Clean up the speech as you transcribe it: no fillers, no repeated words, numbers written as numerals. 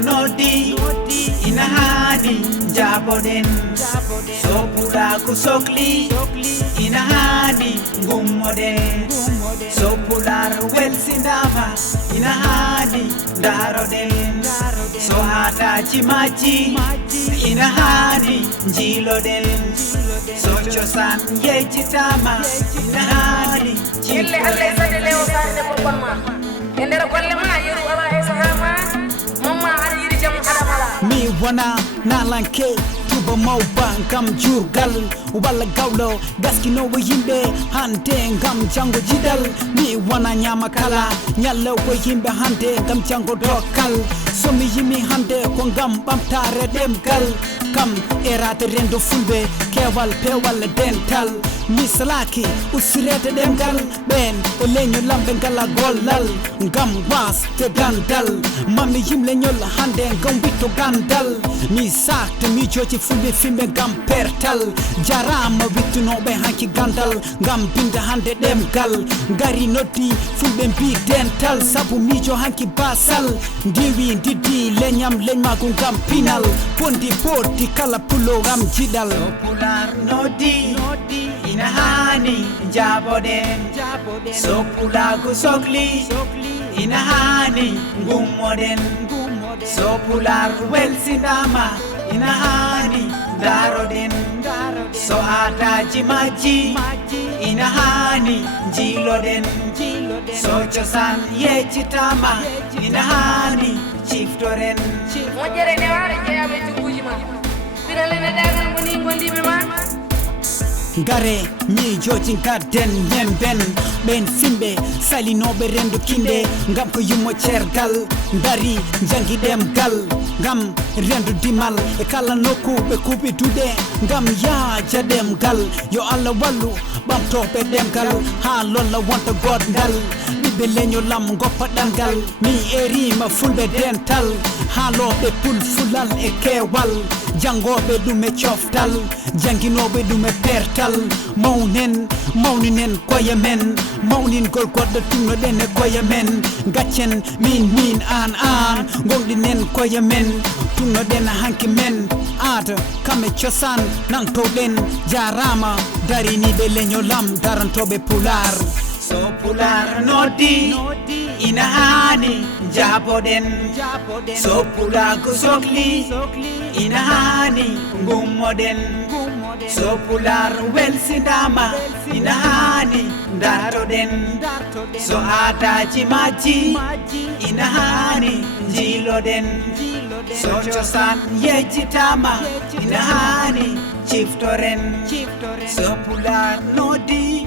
nodi ina hani jaboden sopula kusokli ina hani gummoden sopular welsindama ina hani daroden so hata chimachi ina hani jiloden so chosan yechitama ina hani elle alle sadele o sarde bobama endera golle ma yiru ala e sahama mamma ala yiri jam adamala mi wana nalanke tuba mauba ngam jurgal wala gawlo gaskino wo yimbe hande ngam jango jidal mi wana nyama kala nyallo wo yimbe hande ngam jango dokal so mi yimi hande ko ngam bamtare demgal kam erate rendo fulbe kewal pewal dental misalaki usirete demgal ben o leño lambe ngala gollal ngam was te gandal mami yimle nyol hande ngam bitto gandal mi sakte mi joci fulbe fimbe ngam pertal jarama bittuno be hanki gandal ngam binda hande demgal ngari noddi fulbe bi dental sabu mijo hanki basal ndiwi ndidi leñam leñmago ngam pinal pondi porti kala pulo ngam jidal popular noddi ina hani jaboden sopula kusokli ina hani gummoden sopular welsindama ina hani daroden so ata chimachi ina hani jiloden so chosan yechitama ina hani chiftoren mojere ne wara jeyabe tukuji ma finalene dagal ngoni gondibe ma gare mi jojin garden yemben ben fimbe salinobe rendo kinde ngam ko yumo cergal dari jangi dem gal ngam rendo dimal e kala nokku be kubi tude ngam ya jadem gal yo alla wallu bam tobe dem gal ha lolla wonta god dal be leño lam goppa dangal mi eri ma fulbe dental ha lobe pul fulal e kewal jangobe dume cioftal janginobe dume pertal mawninen koyemen mawnin gol goddo tunno den e koyemen gaccen min an gondinen koyemen tunno den hanki men aata kame ciosan nantoɗen jarama darini be leño lam darantoɓe pular so pular noddi ina hani jaboden so pula kusokli ina hani gummoden so pular welsindama ina hani daroden so ata chimachi ina hani jiloden so chosan yechitama ina hani chiftoren so pular noddi